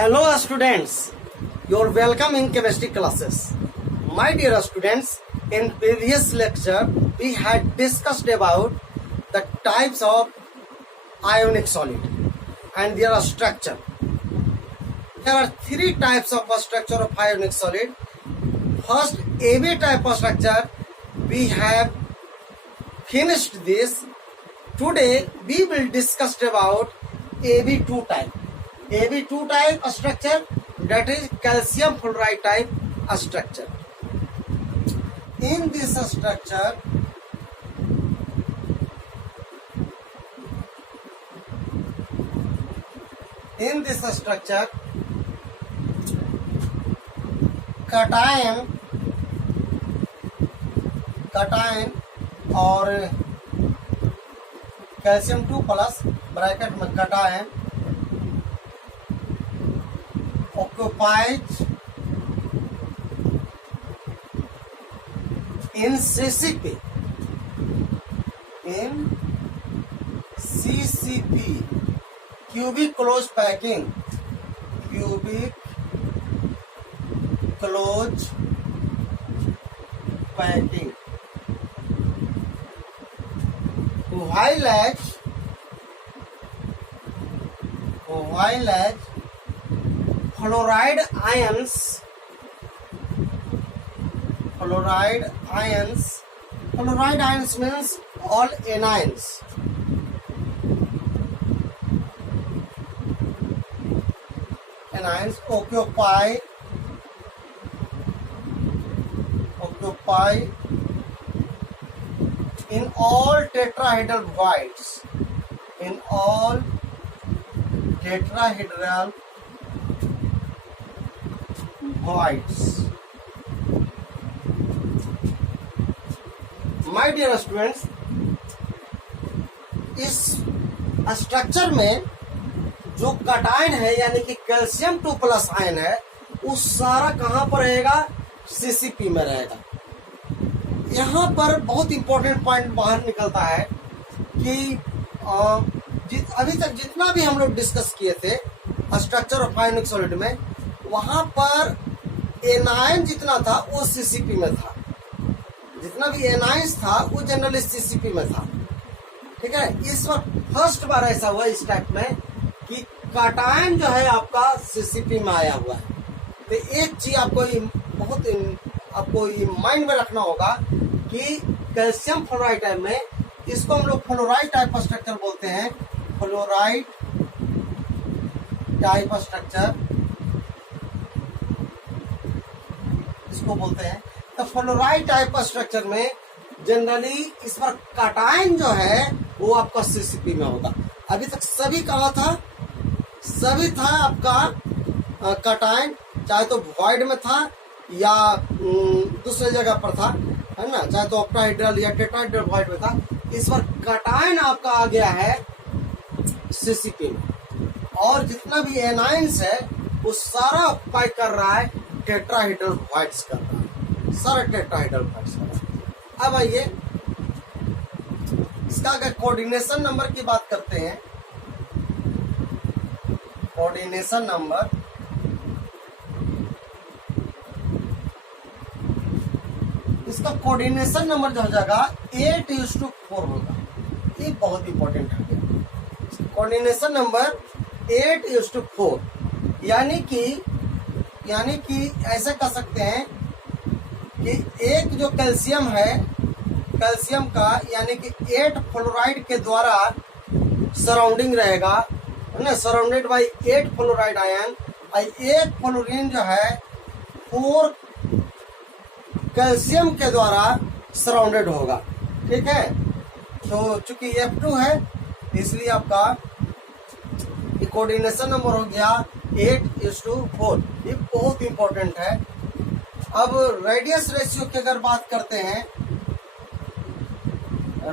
Hello students, you're welcome in chemistry classes. My dear students, in previous lecture we had discussed about the types of ionic solid and their structure. There are three types of structure of ionic solid. First, AB type of structure, we have finished this. Today we will discuss about AB2 type. AB2 type structure, that is calcium fluoride type structure. In this structure, cation और calcium 2 plus bracket में cation occupies in CCP cubic close packing while as fluoride ions means all anions. Occupy in all tetrahedral voids. My dear students, इस structure में जो cation है यानी कि calcium 2 plus ion है, वो सारा कहाँ पर रहेगा? सीसीपी में रहेगा। यहाँ पर बहुत इंपॉर्टेंट पॉइंट बाहर निकलता है कि अभी तक जितना भी हम लोग डिस्कस किए थे स्ट्रक्चर ऑफ आयोनिक सॉलिड में, वहां पर एनायन जितना था वो सीसीपी में था, जितना भी एनायंस था वो जनरली सीसीपी में था। ठीक है, इस वक्त फर्स्ट बार ऐसा हुआ इस टाइप में कि काटायन जो है आपका सीसीपी में आया हुआ है। तो एक चीज आपको माइंड में रखना होगा कि कैल्शियम फ्लोराइड टाइप में, इसको हम लोग फ्लोराइड टाइप स्ट्रक्चर बोलते हैं। फ्लोराइड टाइप स्ट्रक्चर इसको बोलते हैं। तो फ्लोराइड टाइप स्ट्रक्चर में जनरली इस पर काटायन जो है वो आपका सीसीपी में होगा। अभी तक सभी कहाँ था? सभी था आपका काटायन, चाहे तो वॉइड में था या दूसरे जगह पर था, है ना, चाहे तो ऑक्टाहेड्रल या टेट्राहेड्रल वॉइड में था। इस बार काटायन आपका आ गया है सीसीपी में, और जितना भी एनायंस है वो सारा ऑक्युपाई कर रहा है टेट्राहेड्रल वॉइड्स कर रहा है, सारा टेट्राहेड्रल वॉइड्स कर रहा है। अब आइए इसका अगर कोऑर्डिनेशन नंबर की बात करते हैं, कोऑर्डिनेशन नंबर इसका कोऑर्डिनेशन नंबर जो हो जाएगा 8:4 होगा। ये बहुत इंपॉर्टेंट है। कोऑर्डिनेशन नंबर 8:4 यानी कि ऐसे कह सकते हैं कि एक जो कैल्शियम है, कैल्शियम का यानी कि 8 फ्लोराइड के द्वारा सराउंडिंग रहेगा, है ना, सराउंडेड बाय 8 फ्लोराइड आयन। एक फ्लोरीन जो है 4 कैल्शियम के द्वारा सराउंडेड होगा। ठीक है, तो चूंकि F2 है इसलिए आपका कोऑर्डिनेशन नंबर हो गया 8:4। ये बहुत इंपॉर्टेंट है। अब रेडियस रेशियो की अगर बात करते हैं,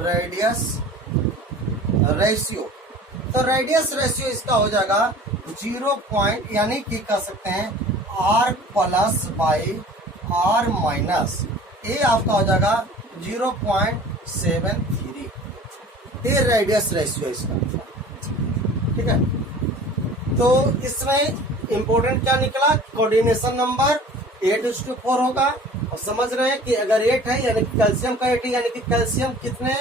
रेडियस रेशियो, तो रेडियस रेशियो इसका हो जाएगा 0 यानी कि कह सकते हैं R plus by R minus, ये आपका हो जाएगा 0.73। ये रेडियस रेशियो इसका। ठीक है, तो इसमें इंपॉर्टेंट क्या निकला, कोऑर्डिनेशन नंबर 8:4 होगा। और समझ रहे हैं कि अगर 8 है यानी कि कैल्शियम का 8 है, यानी कि कैल्शियम कितने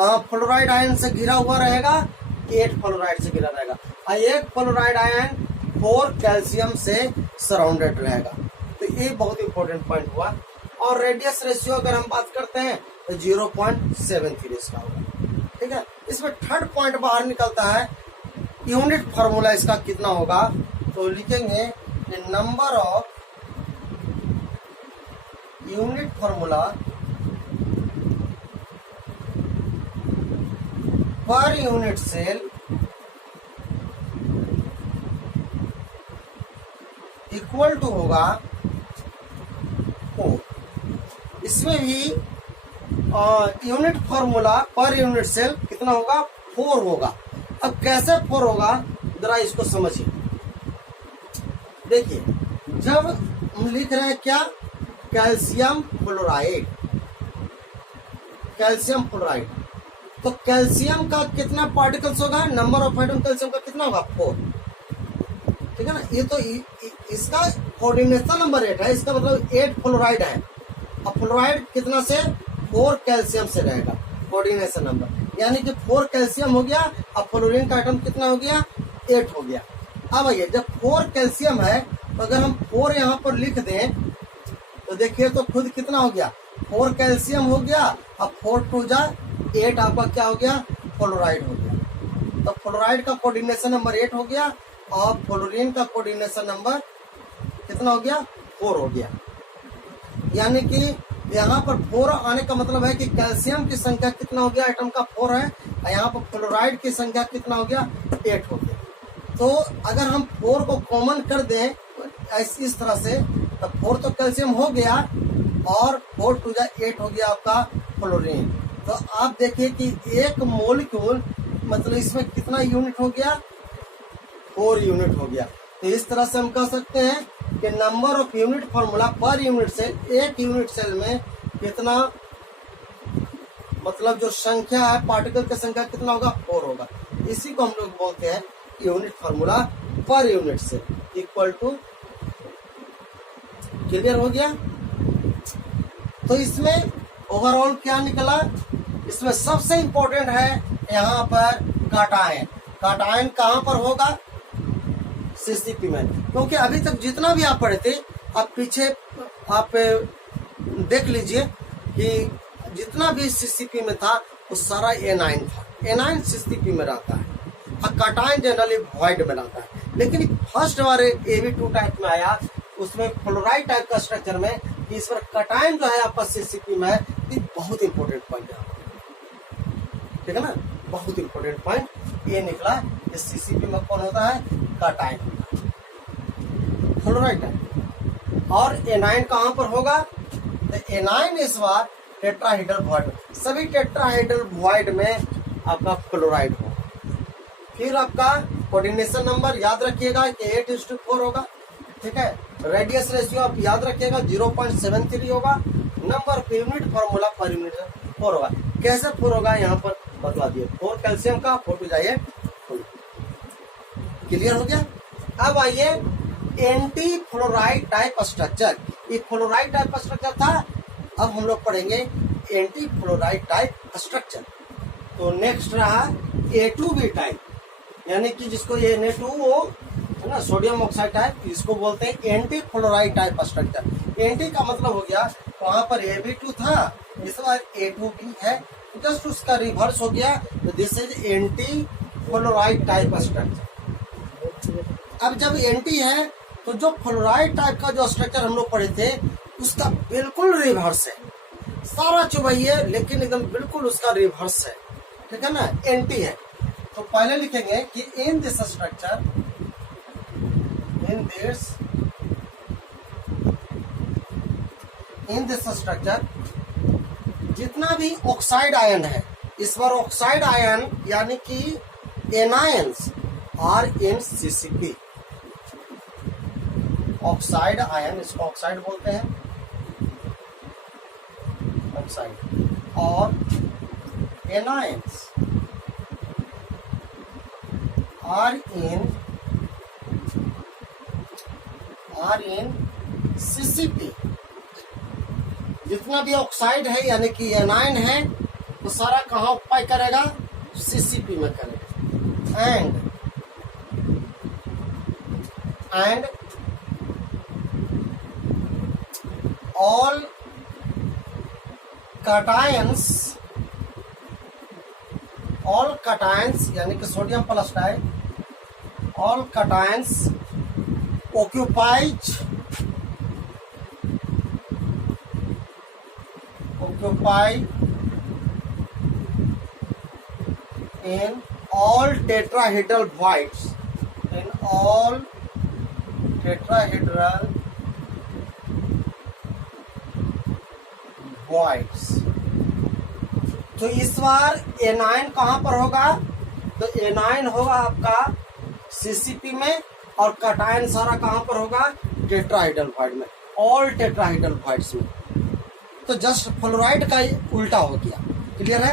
फ्लोराइड आयन से घिरा हुआ रहेगा, 8 फ्लोराइड से घिरा रहेगा। और एक फ्लोराइड आयन 4 कैल्शियम से सराउंडेड रहेगा। तो ये बहुत इंपॉर्टेंट पॉइंट हुआ। और रेडियस रेशियो अगर हम बात करते हैं तो 0.73 इसका होगा। ठीक है, इसमें थर्ड पॉइंट बाहर निकलता है, यूनिट फार्मूला इसका कितना होगा। तो लिखेंगे number of unit formula per unit cell equal to होगा 4। इसमें भी unit formula per unit cell कितना होगा, 4 होगा। अब कैसे 4 होगा, जरा इसको समझिए। देखिए, जब हम लिख रहे हैं क्या, कैल्शियम फ्लोराइड, कैल्शियम फ्लोराइड, तो कैल्शियम का कितना पार्टिकल्स होगा, नंबर ऑफ एटम कैल्शियम का कितना होगा, 4। ठीक है ना। ये तो इसका कोऑर्डिनेशन नंबर 8 है, इसका मतलब 8 फ्लोराइड है। अब फ्लोराइड कितना से, 4 कैल्शियम से रहेगा कोऑर्डिनेशन नंबर, यानी कि 4 कैल्शियम हो गया। अब फ्लोरीन का आइटम कितना हो गया, 8 हो गया। अब आइए, जब 4 कैल्शियम है तो अगर हम 4 यहाँ पर लिख दें तो देखिए तो खुद कितना हो गया, 4 कैल्शियम हो गया। अब 4 2 जा 8 आपका क्या हो गया, फ्लोराइड हो गया। तो फ्लोराइड का कोऑर्डिनेशन नंबर 8 हो गया और फ्लोरीन का कोऑर्डिनेशन नंबर कितना हो गया, 4 हो गया। यानी कि यहाँ पर 4 आने का मतलब है कि कैल्शियम की संख्या कितना हो गया, आइटम का 4 है, और यहाँ पर फ्लोराइड की संख्या कितना हो गया, 8 हो गया। तो अगर हम 4 को कॉमन कर दें इस तरह से, तो 4 तो कैल्शियम हो गया और 4 2 जा 8 हो गया आपका फ्लोरीन। तो आप देखिए कि एक मोलिक्यूल मतलब इसमें कितना यूनिट हो गया, 4 यूनिट हो गया। तो इस तरह से हम कह सकते हैं कि number of unit formula per unit cell, एक यूनिट सेल में कितना, मतलब जो संख्या है पार्टिकल की संख्या कितना होगा, 4 होगा। इसी को हम लोग बोलते हैं unit formula per unit cell equal to. Clear हो गया। तो इसमें ओवरऑल क्या निकला, इसमें सबसे इंपॉर्टेंट है यहाँ पर काटायन। काटायन कहाँ पर होगा, सीसीपी में, क्योंकि अभी तक जितना भी आप पढ़े थे, आप पीछे आप देख लीजिए कि जितना भी सीसीपी में था वो सारा एनाइन था। एनाइन सीसीपी में रहता है और काटायन जनरली वॉइड में रहता है। लेकिन फर्स्ट वाले AB2 टाइप में आया, उसमें फ्लोराइड टाइप का स्ट्रक्चर में, इस पर काटायन जो है आपका सीसीपी में, ये बहुत इंपॉर्टेंट पॉइंट है। ठीक है ना, बहुत इंपॉर्टेंट पॉइंट ये निकला। इस सीसीपी में कौन होता है, काटायन होता है, फ्लोराइड टाइप। और एनाइन कहाँ पर होगा, तो एनाइन इस बार टेट्राहेड्रल वॉइड, सभी टेट्राहेड्रल वॉइड में आपका फ्लोराइड होगा। फिर आपका कोऑर्डिनेशन नंबर याद रखिएगा कि 8:4 होगा। ठीक है, रेडियस रेशियो आप याद रखिएगा 0.73 होगा। Number of unit formula per unit 4 होगा। कैसे 4 होगा यहाँ पर बता दिए, 4 कैल्शियम का 4 2 जाइए। क्लियर हो गया। अब आइए एंटी फ्लोराइड टाइप स्ट्रक्चर। ये फ्लोराइड टाइप स्ट्रक्चर था, अब हम लोग पढ़ेंगे एंटी फ्लोराइड टाइप स्ट्रक्चर। तो नेक्स्ट रहा A2B टाइप, यानी कि जिसको ये Na2O है ना, सोडियम ऑक्साइड टाइप, इसको बोलते हैं anti fluoride type structure. Anti का मतलब हो गया वहां पर AB2 था, इस बार A2B है, जस्ट उसका रिवर्स हो गया। तो this is anti fluoride type structure. अब जब एंटी है तो जो फ्लोराइड टाइप का जो स्ट्रक्चर हम लोग पढ़े थे उसका बिल्कुल रिवर्स है, सारा चुभइए लेकिन एकदम बिल्कुल उसका रिवर्स है। ठीक है ना, एंटी है। तो पहले लिखेंगे कि in this structure, in this structure जितना भी ऑक्साइड आयन है, इस बार ऑक्साइड आयन यानी कि anions are in CCP. Oxide ion, इसको ऑक्साइड बोलते हैं, ऑक्साइड, और anions are in are in CCP. जितना भी ऑक्साइड है यानी कि एनाइन है वो सारा कहाँ ऑक्यूपाई करेगा, सीसीपी में करेगा। एंड ऑल cations यानी कि सोडियम प्लस डाई, all cations occupied in all tetrahedral voids, तो इस बार एनाइन कहाँ पर होगा, तो एनाइन होगा आपका सीसीपी में, और कटायन सारा कहाँ पर होगा, टेट्राहेड्रल वॉइड में, ऑल टेट्राहेड्रल वॉइड्स में। तो जस्ट फ्लोराइड का उल्टा हो गया। क्लियर है।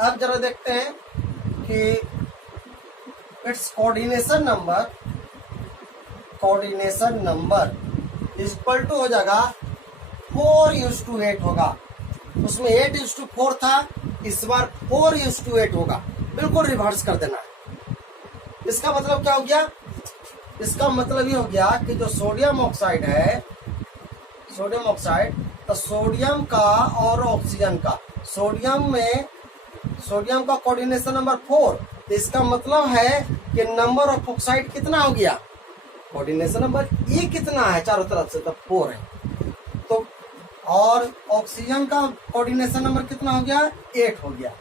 अब जरा देखते हैं कि it's coordination number is equal to हो जाएगा 4:8 होगा। उसमें 8:4 था, इस बार 4:8 होगा। बिल्कुल रिवर्स कर देना है। इसका मतलब क्या हो गया, इसका मतलब ये हो गया कि जो सोडियम ऑक्साइड है, सोडियम ऑक्साइड, तो सोडियम का और ऑक्सीजन का, सोडियम का कोऑर्डिनेशन नंबर 4, तो इसका मतलब है कि नंबर ऑफ ऑक्साइड कितना हो गया, कोऑर्डिनेशन नंबर ई कितना है चारों तरफ से, तो 4 है। तो और ऑक्सीजन का कोऑर्डिनेशन नंबर कितना हो गया, 8 हो गया।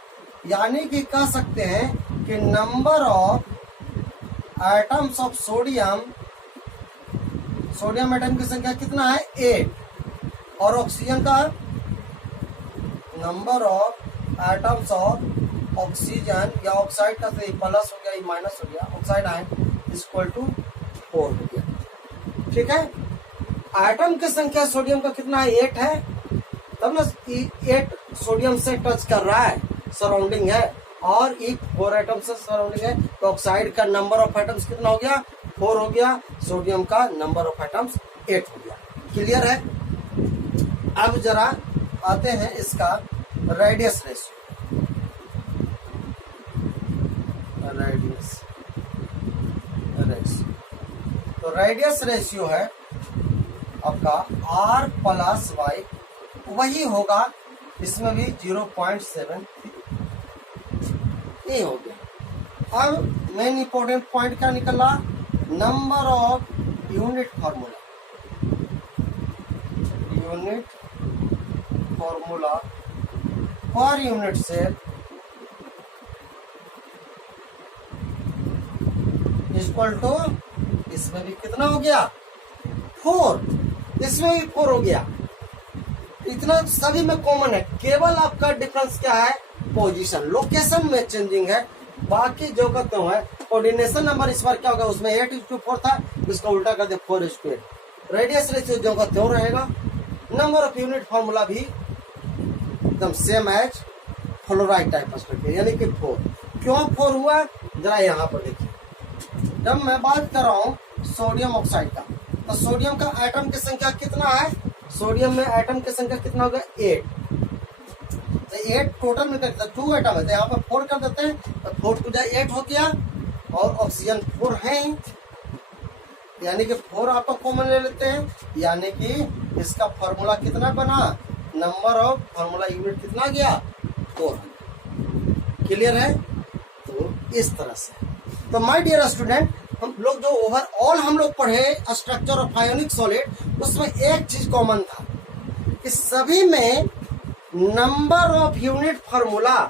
यानी कि कह सकते हैं कि number of atoms of sodium atom की संख्या कितना है, 8, और ऑक्सीजन का number of atoms of oxygen या ऑक्साइड का तो प्लस हो गया, ये माइनस हो गया, ऑक्साइड आयन इक्वल टू 4 हो गया। ठीक है। एटम की संख्या सोडियम का कितना है, 8 है, तब ना 8 सोडियम से टच कर रहा है, सराउंडिंग है, और एक 4 एटम से सराउंडिंग है। तो ऑक्साइड का नंबर ऑफ एटम्स कितना हो गया, 4 हो गया। सोडियम का नंबर ऑफ एटम्स 8 हो गया। क्लियर है। अब जरा आते हैं इसका रेडियस रेशियो। तो रेडियस रेशियो है आपका R+Y, वही होगा इसमें भी 0.7 ये हो गया। अब मेन इंपॉर्टेंट पॉइंट क्या निकला, number of unit formula per unit cell equal to, इसमें भी कितना हो गया, 4, इसमें भी 4 हो गया। इतना सभी में कॉमन है, केवल आपका डिफरेंस क्या है, पोजीशन, लोकेशन में चेंजिंग है। बाकी जो का त्यों है। कोऑर्डिनेशन नंबर इस बार क्या होगा, उसमें 8:4 था, इसका उल्टा कर दे 4:8। रेडियस रेशियो जो का त्यों रहेगा। नंबर ऑफ यूनिट फॉर्मूला भी एकदम same as fluoride type structure, यानी कि 4। क्यों 4 हुआ, जरा यहाँ पर देखिए। जब मैं बात कर रहा हूँ सोडियम ऑक्साइड का, तो सोडियम का एटम की संख्या कितना है, सोडियम में एटम की संख्या कितना होगा, 8। तो 8 टोटल में करता 2 एटम है, तो यहाँ पर 4 कर देते हैं, तो 4 टू 8 हो गया, और ऑक्सीजन 4 है, यानी कि 4 आपका कॉमन ले लेते हैं, यानी कि इसका फॉर्मूला कितना बना, नंबर ऑफ फॉर्मूला यूनिट कितना गया, 4। क्लियर है। तो इस तरह से, तो माय डियर स्टूडेंट, हम लोग जो ओवरऑल हम लोग पढ़े स्ट्रक्चर ऑफ आयोनिक सॉलिड, उसमें एक चीज कॉमन था कि सभी में number of unit formula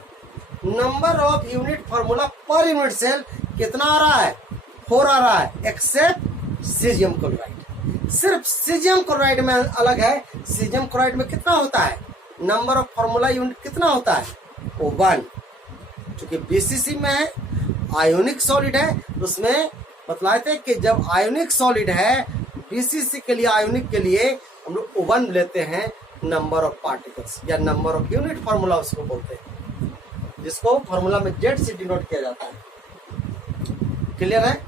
per unit cell कितना आ रहा है, 4 आ रहा है, एक्सेप्ट सीजियम क्लोराइड। सिर्फ सीजियम क्लोराइड में अलग है। सीजियम क्लोराइड में कितना होता है, नंबर ऑफ फार्मूला यूनिट कितना होता है, 1। क्योंकि बीसीसी में आयोनिक सॉलिड है, उसमें बतलाए थे कि जब आयोनिक सॉलिड है, बीसीसी के लिए, आयोनिक के लिए हम लोग 1 लेते हैं, नंबर ऑफ पार्टिकल्स या नंबर ऑफ यूनिट फार्मूला उसको बोलते हैं, जिसको फार्मूला में जेड से डिनोट किया जाता है। क्लियर है।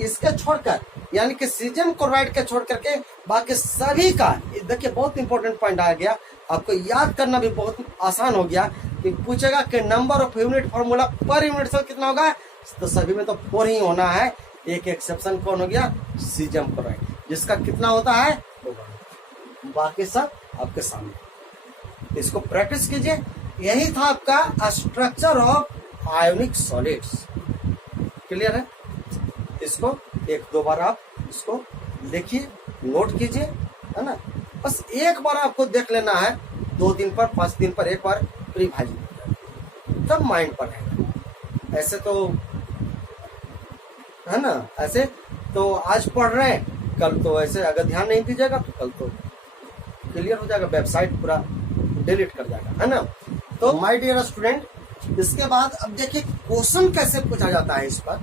इसके छोड़कर यानी कि सीजियम क्लोराइड के छोड़ करके बाकी सभी का, देखिए बहुत इंपॉर्टेंट पॉइंट आ गया, आपको याद करना भी बहुत आसान हो गया कि पूछेगा कि number of unit formula per unit cell कितना होगा, तो सभी में तो 4 ही होना है। एक एक्सेप्शन कौन हो गया, सीजियम क्लोराइड, जिसका कितना होता है, बाकी सब आपके सामने। इसको प्रैक्टिस कीजिए। यही था आपका structure of ionic solids. Clear है? इसको 1-2 बार आप इसको देखिए, नोट कीजिए, है ना। बस एक बार आपको देख लेना है, 2 दिन पर 5 दिन पर एक बार रिवाइज, तब माइंड पर है। ऐसे तो है ना, ऐसे तो आज पढ़ रहे हैं, कल तो ऐसे अगर ध्यान नहीं दीजिएगा तो कल तो क्लियर हो जाएगा, वेबसाइट पूरा डिलीट कर जाएगा, है ना। तो माय डियर स्टूडेंट, इसके बाद अब देखिए क्वेश्चन कैसे पूछा जाता है। इस पर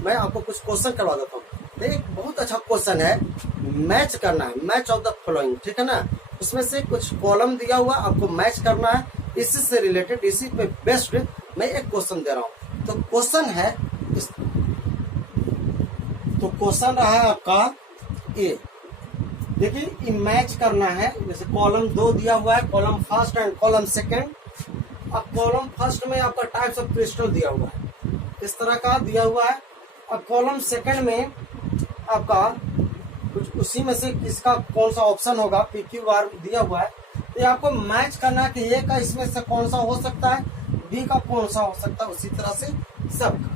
मैं आपको कुछ क्वेश्चन करवा देता हूँ। एक बहुत अच्छा क्वेश्चन है, मैच करना है, मैच ऑफ द फॉलोइंग, ठीक है ना। उसमें से कुछ कॉलम दिया हुआ, आपको मैच करना है, इसी से रिलेटेड, इसी पे बेस्ड मैं एक क्वेश्चन दे रहा हूँ। तो क्वेश्चन है तो क्वेश्चन रहा है आपका ए। देखिए मैच करना है, जैसे कॉलम 2 दिया हुआ है, column first and column second. अब कॉलम फर्स्ट में आपका टाइप्स ऑफ क्रिस्टल दिया हुआ है, इस तरह का दिया हुआ है। अब कॉलम सेकंड में आपका कुछ उसी में से किसका कौन सा ऑप्शन होगा, PQR दिया हुआ है। तो ये आपको मैच करना है कि ए का इसमें से कौन सा हो सकता है, बी का कौन सा हो सकता है, उसी तरह से सबका।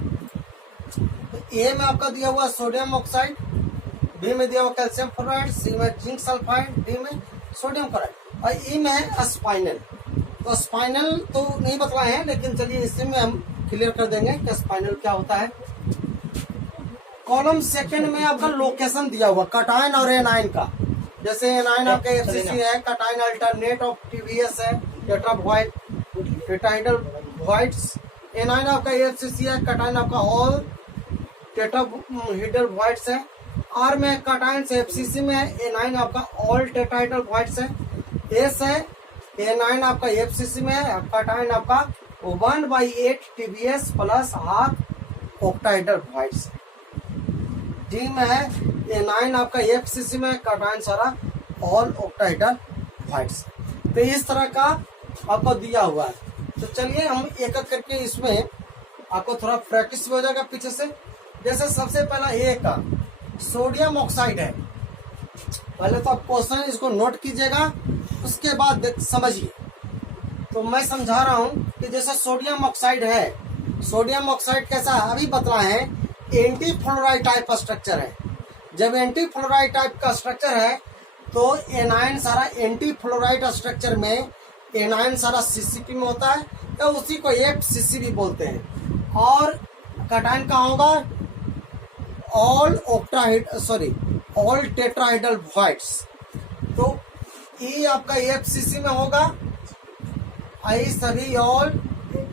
तो ए में आपका दिया हुआ सोडियम ऑक्साइड, बी में दिया हुआ कैल्शियम फ्लोराइड, सी में जिंक सल्फाइड, डी में सोडियम क्लोराइड, और ई में है स्पाइनल। तो स्पाइनल तो नहीं बतलाए हैं, लेकिन चलिए इसी में हम क्लियर कर देंगे कि स्पाइनल क्या होता है। कॉलम सेकंड में आपका लोकेशन दिया हुआ कटायन और एनायन का, जैसे एनायन आपका FCC है, कटायन अल्टरनेट ऑफ TVS है, टेट्रावाइट टेट्राहाइड्रल व्हाइट्स। एनायन आपका FCC है, कटायन आपका ऑल टेट्राहाइड्रल व्हाइट्स है। आर में कटायन से FCC में है, एनायन आपका ऑल टेट्राहाइड्रल व्हाइट्स है। एस है, एनायन आपका FCC में है, कटायन आपका 1/8 TVS plus half octahedral whites. D में है, एनायन आपका FCC में, कटायन सारा ऑल ऑक्टाहाइड्रल व्हाइट्स। तो इस तरह का आपको दिया हुआ है। तो चलिए हम एक एक करके इसमें आपको थोड़ा प्रैक्टिस भी हो जाएगा पीछे से। जैसे सबसे पहला ए का सोडियम ऑक्साइड है, पहले तो आप क्वेश्चन इसको नोट कीजिएगा, उसके बाद समझिए। तो मैं समझा रहा हूं कि जैसे सोडियम ऑक्साइड है, सोडियम ऑक्साइड कैसा अभी बतलाए हैं, एंटी फ्लोराइड टाइप स्ट्रक्चर है। जब एंटी फ्लोराइड टाइप का स्ट्रक्चर है तो एनायन सारा एंटी फ्लोराइड स्ट्रक्चर में एनायन सारा CCP में होता है, तो उसी को FCC भी बोलते हैं। और कटायन का होगा ऑल टेट्राहाइड्रल व्हाइट्स। तो ई आपका FCC में होगा, आई सभी ऑल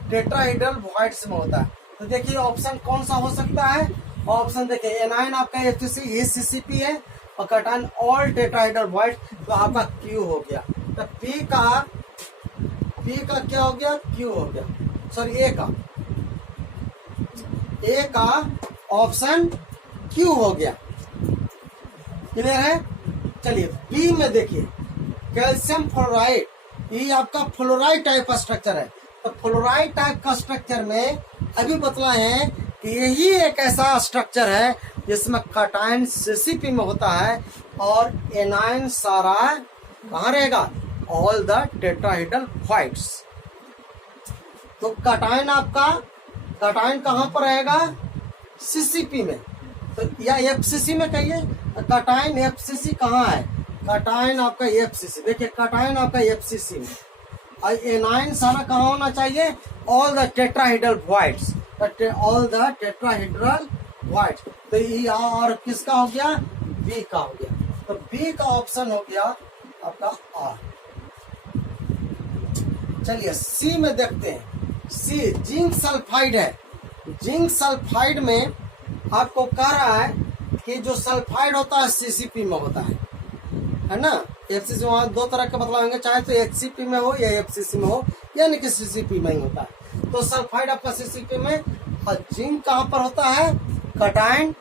टेट्राहाइड्रल व्हाइट्स में होता है। तो देखिए ऑप्शन कौन सा हो सकता है, ऑप्शन देखिए एनायन आपका FCC ये CCP है, और कटायन ऑल टेट्राहाइड्रल व्हाइट, तो आपका Q हो गया। तो P का क्या हो गया, Q हो गया, सॉरी ए का ऑप्शन Q हो गया। क्लियर है? चलिए बी में देखिए कैल्शियम फ्लोराइड, ये आपका फ्लोराइड टाइप का स्ट्रक्चर है। तो फ्लोराइड टाइप का स्ट्रक्चर में अभी बतलाए हैं कि यही एक ऐसा स्ट्रक्चर है जिसमें कटायन CCP में होता है और एनायन सारा कहाँ रहेगा, ऑल द टेट्राहाइड्रल व्हाइट्स। तो कटायन कहाँ पर रहेगा, CCP में, तो या FCC में कहिए। कटायन FCC कहाँ है, कटायन आपका FCC, देखिए कटायन आपका FCC में, और एनायन सारा कहाँ होना चाहिए, all the tetrahedral whites, all the tetrahedral whites. तो ये और किसका हो गया, बी का हो गया। तो बी का ऑप्शन हो गया आपका आर। चलिए सी में देखते हैं। सी जिंक सल्फाइड है। जिंक सल्फाइड में आपको कह रहा है कि जो सल्फाइड होता है CCP में होता है ना। FCC वहां 2 तरह के बतलाएंगे, चाहे तो HCP में हो या FCC में हो, यानी कि CCP में ही होता है। तो सल्फाइड आपका CCP में, और जिंक कहाँ पर होता है, cation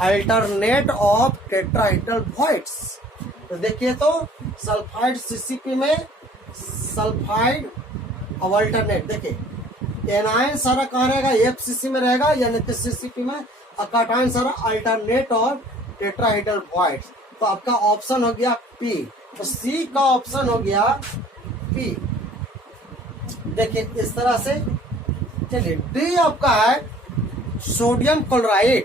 alternate of tetrahedral voids. तो देखिए तो सल्फाइड सीसीपी में सल्फाइड अब अल्टरनेट, देखिए एनायन सारा कहाँ रहेगा, एफसीसी में रहेगा यानी कि सीसीपी में, और कैटायन सारा अल्टरनेट ऑफ टेट्राहेड्रल वॉइड्स। तो आपका ऑप्शन हो गया पी, तो सी का ऑप्शन हो गया पी। देखिए इस तरह से। चलिए डी आपका है sodium chloride,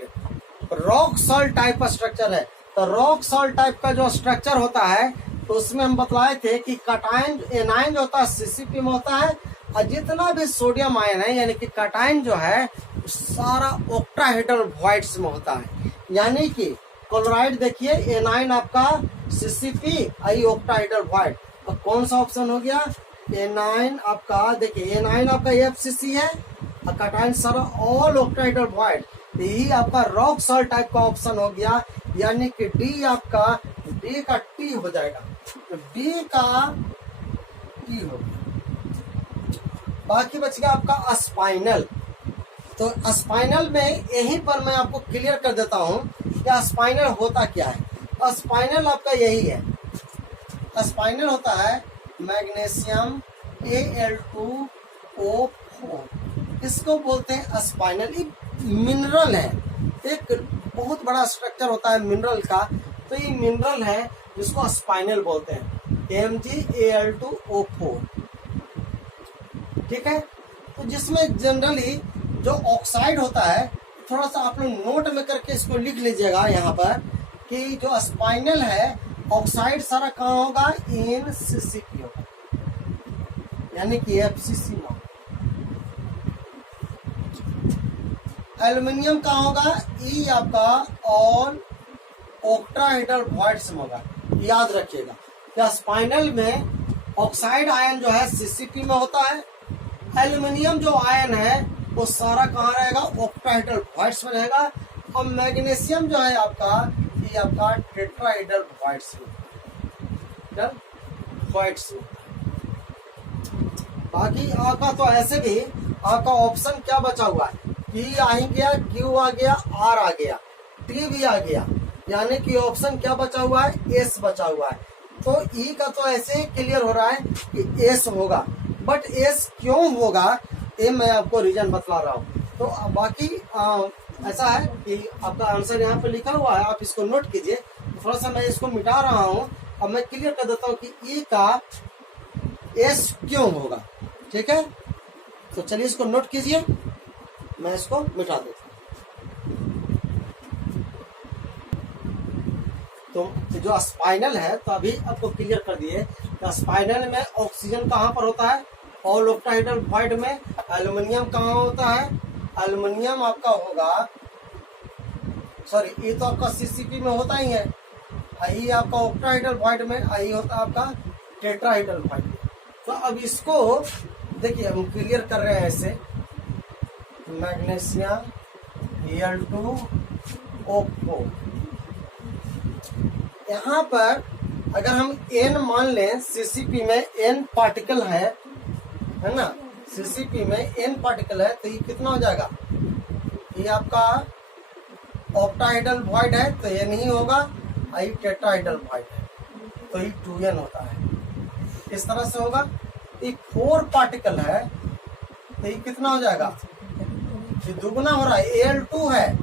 rock salt type का स्ट्रक्चर है। तो रॉक सॉल्ट टाइप का जो स्ट्रक्चर होता है तो उसमें हम बतलाए थे कि कैटायन एनायन जो होता है सीसीपी में होता है, और जितना भी सोडियम आयन है यानी कि कैटायन जो है सारा ऑक्टाहेड्रल वॉइड्स में होता है। यानी कि क्लोराइड देखिए एनायन आपका सीसीपी आई ऑक्टाहेड्रल वॉइड, तो कौन सा ऑप्शन हो गया, एनायन आपका, देखिए एनायन आपका एफसीसी है और कैटायन सारा ऑल ऑक्टाहेड्रल वॉइड, यही आपका रॉक सॉल्ट टाइप का ऑप्शन हो गया। यानी कि डी आपका, डी का टी हो जाएगा, तो डी का टी हो गया। बाकी बच गया आपका स्पाइनल। तो स्पाइनल में यहीं पर मैं आपको क्लियर कर देता हूं कि स्पाइनल होता क्या है। स्पाइनल आपका यही है, स्पाइनल होता है मैग्नीशियम Al2O4, इसको बोलते हैं स्पाइनल। ये मिनरल है, एक बहुत बड़ा स्ट्रक्चर होता है मिनरल का, तो ये मिनरल है जिसको स्पाइनल बोलते हैं, MgAl2O4। ठीक है, तो जिसमें जनरली जो ऑक्साइड होता है, थोड़ा सा आप लोग नोट में करके इसको लिख लीजिएगा यहाँ पर कि जो स्पाइनल है ऑक्साइड सारा कहाँ होगा, इन सीसीपी होगा, यानी कि एफसीसी में। एल्युमिनियम कहाँ होगा, ई आपका ऑल ऑक्टाहेड्रल वॉइड्स में होगा, याद रखिएगा। क्या स्पाइनल में ऑक्साइड आयन जो है सीसीपी में होता है, एल्युमिनियम जो आयन है वो सारा कहाँ रहेगा, ऑक्टाहेड्रल वॉइड्स में रहेगा, और मैग्नीशियम जो है आपका, ये आपका टेट्राहेड्रल वॉइड्स में, वॉइड्स में। बाकी आपका तो ऐसे भी आपका ऑप्शन क्या बचा हुआ है, पी आ ही गया, क्यू आ गया, आर आ गया, टी भी आ गया, यानी कि ऑप्शन क्या बचा हुआ है, एस बचा हुआ है। तो ई का तो ऐसे ही क्लियर हो रहा है कि एस होगा, बट एस क्यों होगा ये मैं आपको रीजन बतला रहा हूँ। तो बाकी ऐसा है कि आपका आंसर यहाँ पे लिखा हुआ है, आप इसको नोट कीजिए। थोड़ा सा मैं इसको मिटा रहा हूँ, अब मैं क्लियर कर देता हूँ कि ई का एस क्यों होगा। ठीक है, तो चलिए इसको नोट कीजिए, मैं इसको मिटा देता हूँ। तो जो स्पाइनल है, तो अभी आपको क्लियर कर दिए, तो स्पाइनल में ऑक्सीजन कहाँ पर होता है, ऑल ऑक्टाहेड्रल वॉइड में। एल्युमिनियम कहाँ होता है, एल्युमिनियम आपका होगा, सॉरी ये तो आपका सीसीपी में होता ही है, आई आपका ऑक्टाहेड्रल वॉइड में, आई होता है आपका टेट्राहेड्रल वॉइड में। तो अब इसको देखिए हम क्लियर कर रहे हैं ऐसे, मैग्नीशियम Al2O4, यहाँ पर अगर हम N मान लें, सीसीपी में N पार्टिकल है ना, सीसीपी में N पार्टिकल है, तो ये कितना हो जाएगा, ये आपका ऑक्टाहेड्रल वॉइड है तो ये नहीं होगा, ये टेट्राहेड्रल वॉइड है तो ये 2N होता है, इस तरह से होगा। ये 4 पार्टिकल है तो ये कितना हो जाएगा, ये दुगुना हो रहा है, Al2 है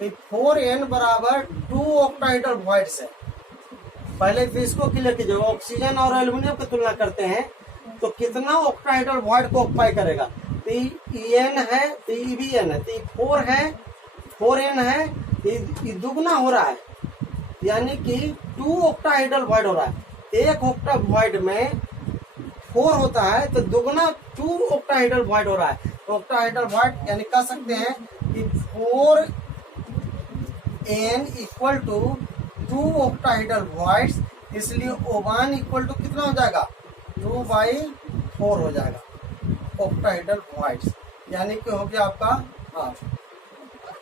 तो 4N बराबर 2 ऑक्टाहेड्रल वॉइड्स है। पहले तो इसको क्लियर कीजिए, ऑक्सीजन और एल्युमिनियम की तुलना करते हैं तो कितना ऑक्टाहेड्रल वॉइड को ऑक्युपाई करेगा, तो En है तो ये भी N है, तो 4 है, 4N है, ये दुगना हो रहा है, यानी कि 2 ऑक्टाहेड्रल वॉइड हो रहा है। एक ऑक्टा वॉइड में 4 होता है तो दुगना 2 ऑक्टाहेड्रल वॉइड हो रहा है, तो ऑक्टाहेड्रल वॉइड यानी कह सकते हैं कि 4N equal to 2 octahedral voids, इसलिए O1 इक्वल टू कितना हो जाएगा, 2/4 हो जाएगा ऑक्टाहेड्रल वॉइड्स, यानी कि हो गया आपका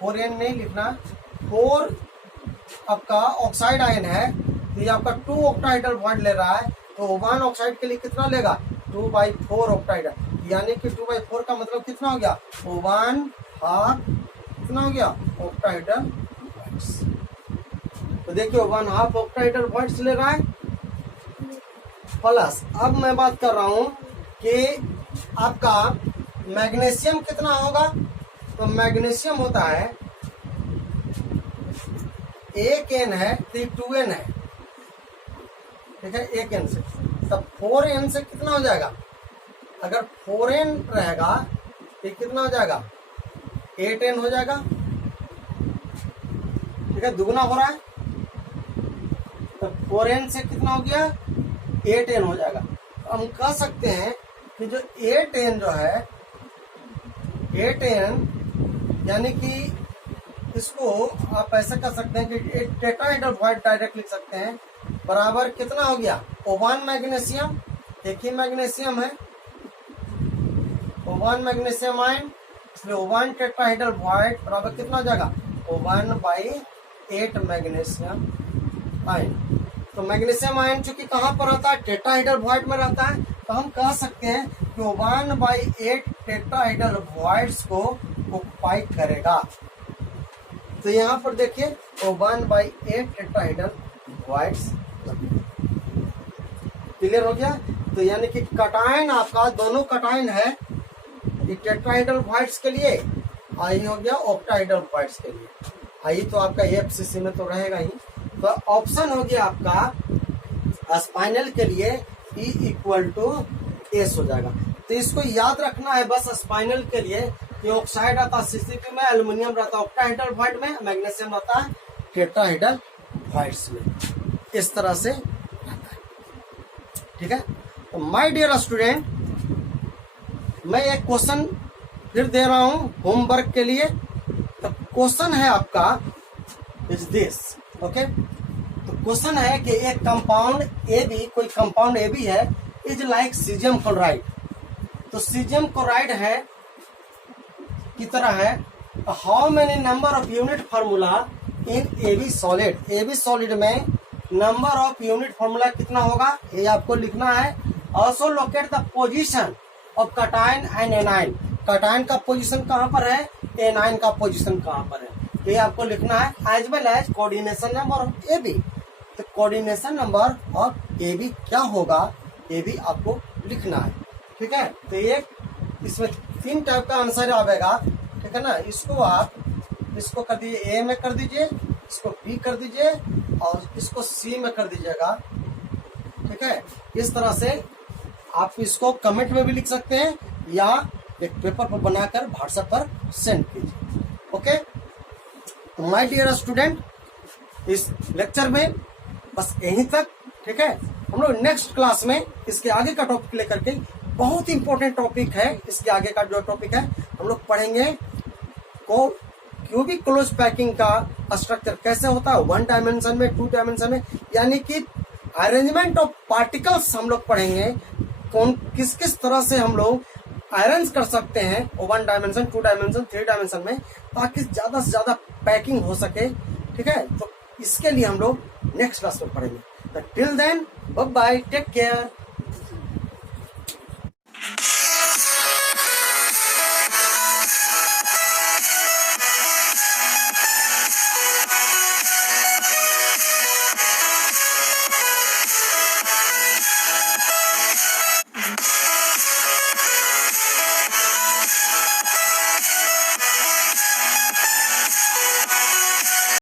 4N नहीं लिखना, 4 आपका ऑक्साइड आयन है तो ये आपका 2 ऑक्टाहेड्रल वॉइड ले रहा है, तो 1 ऑक्साइड के लिए कितना लेगा, 2/4 ऑक्टाहेड्रल, यानी कि 2/4 का मतलब कितना हो गया, O1 हाफ कितना हो गया ऑक्टाहेड्रल तो देखिए 1/2 ऑक्टाहेड्रल वॉइड्स ले रहा है प्लस, अब मैं बात कर रहा हूं कि आपका मैग्नीशियम कितना होगा। तो मैग्नीशियम होता है 1n है तो 2n है, ठीक है, 1n से, तब 4n से कितना हो जाएगा, अगर 4n रहेगा तो कितना हो जाएगा 8n हो जाएगा, ठीक है, दुगना हो रहा है, तो 4n से कितना हो गया 8n हो जाएगा। तो हम कह सकते हैं कि जो 8n जो है 8n यानी कि इसको आप ऐसा कर सकते हैं कि एक टेट्राहेड्रल वॉइड डायरेक्ट लिख सकते हैं, बराबर कितना हो गया O1 मैग्नीशियम, एक ही मैग्नीशियम है, O1 मैग्नीशियम आयन, इसलिए O1 टेट्राहेड्रल वॉइड बराबर कितना हो जाएगा O1/8 मैग्नीशियम आयन। तो मैग्नीशियम आयन चूंकि कहां पर रहता है, टेट्राहेड्रल वॉइड में रहता है, तो हम कह सकते हैं कि 1/8 टेट्राहेड्रल वॉइड्स को ऑक्युपाई करेगा। तो यहाँ पर देखिए 1/8 टेट्राहेड्रल वॉइड्स, क्लियर हो गया। तो यानी कि कटायन आपका दोनों कटायन है, ये टेट्राहेड्रल वॉइड्स के लिए, आई हो गया ऑक्टाहेड्रल वॉइड्स के लिए, आई तो आपका FCC में तो रहेगा ही। तो ऑप्शन हो गया आपका स्पाइनल के लिए E=S हो जाएगा। तो इसको याद रखना है बस स्पाइनल के लिए कि ऑक्साइड आता है CCP में, एल्युमिनियम रहता है ऑक्टाहेड्रल वॉइड में, मैग्नीशियम रहता है टेट्राहेड्रल वॉइड्स में, इस तरह से रहता है, ठीक है। तो माय डियर स्टूडेंट, मैं एक क्वेश्चन फिर दे रहा हूं होमवर्क के लिए। तो क्वेश्चन है आपका इज दिस, ओके। तो क्वेश्चन है कि एक कंपाउंड AB, कोई कंपाउंड AB है, इज लाइक सीजियम क्लोराइड। तो सीजियम क्लोराइड है की तरह है, how many number of unit formula in AB solid, AB solid में नंबर ऑफ यूनिट फार्मूला कितना होगा ये आपको लिखना है। Also locate the position of cation and anion, cation का पोजीशन कहां पर है, एनायन का पोजीशन कहां पर है, ये आपको लिखना है, as well as coordination number of AB। तो कोऑर्डिनेशन नंबर ऑफ AB क्या होगा ये भी आपको लिखना है, ठीक है। तो एक इसमें 3 टाइप का आंसर आएगा, ठीक है ना। इसको आप इसको कर दीजिए A में कर दीजिए, इसको B कर दीजिए और इसको C में कर दीजिएगा, ठीक है। इस तरह से आप इसको कमेंट में भी लिख सकते हैं या एक पेपर पर बनाकर व्हाट्सएप पर सेंड कीजिए, ओके। तो माय डियर स्टूडेंट, इस लेक्चर में बस यहीं तक, ठीक है। हम लोग नेक्स्ट क्लास में इसके आगे का टॉपिक लेकर के, बहुत इंपॉर्टेंट टॉपिक है, इसके आगे का जो टॉपिक है हम लोग पढ़ेंगे को क्यूबिक क्लोज पैकिंग का स्ट्रक्चर कैसे होता है 1 डायमेंशन में, 2 डायमेंशन में, यानी कि अरेंजमेंट ऑफ पार्टिकल्स हम लोग पढ़ेंगे, कौन किस किस तरह से हम लोग अरेंज कर सकते हैं 1 डायमेंशन, 2 डायमेंशन, 3 डायमेंशन में, ताकि ज्यादा से ज्यादा पैकिंग हो सके, ठीक है। तो इसके लिए हम लोग नेक्स्ट क्लास में पढ़ेंगे। Till then bye bye, take care.